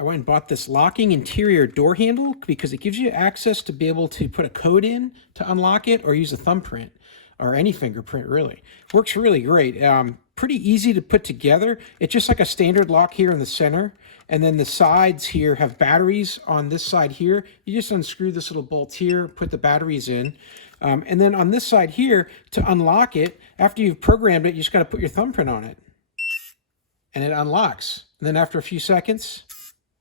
I went and bought this locking interior door handle because it gives you access to be able to put a code in to unlock it or use a thumbprint or any fingerprint really. Works really great. Pretty easy to put together. It's just like a standard lock here in the center. And then the sides here have batteries on this side here. You just unscrew this little bolt here, put the batteries in. And then on this side here, to unlock it, after you've programmed it, you just got to put your thumbprint on it. And it unlocks. And then after a few seconds,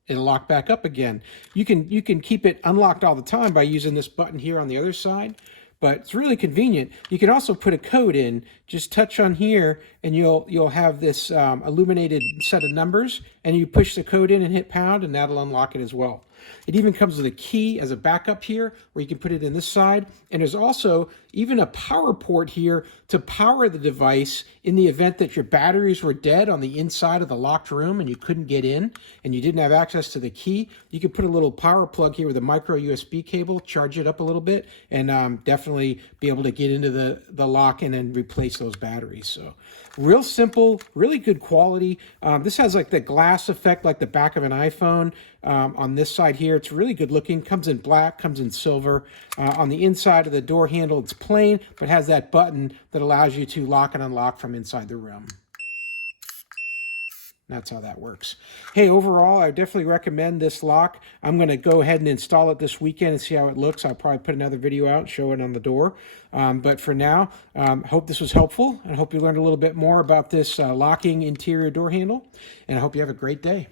it'll lock back up again. You can keep it unlocked all the time by using this button here on the other side, but it's really convenient. You can also put a code in. Just touch on here, and you'll have this illuminated set of numbers, and you push the code in and hit pound, and that'll unlock it as well. It even comes with a key as a backup here, where you can put it in this side. And there's also even a power port here to power the device in the event that your batteries were dead on the inside of the locked room and you couldn't get in and you didn't have access to the key. You could put a little power plug here with a micro USB cable, charge it up a little bit, and definitely be able to get into the lock and then replace those batteries. So real simple, really good quality. This has like the glass effect like the back of an iPhone. On this side here, it's really good looking. Comes in black, comes in silver. On the inside of the door handle, it's plain, but has that button that allows you to lock and unlock from inside the room. That's how that works. Hey, overall, I definitely recommend this lock. I'm going to go ahead and install it this weekend and see how it looks. I'll probably put another video out and show it on the door. But for now, hope this was helpful, and I hope you learned a little bit more about this locking interior door handle, and I hope you have a great day.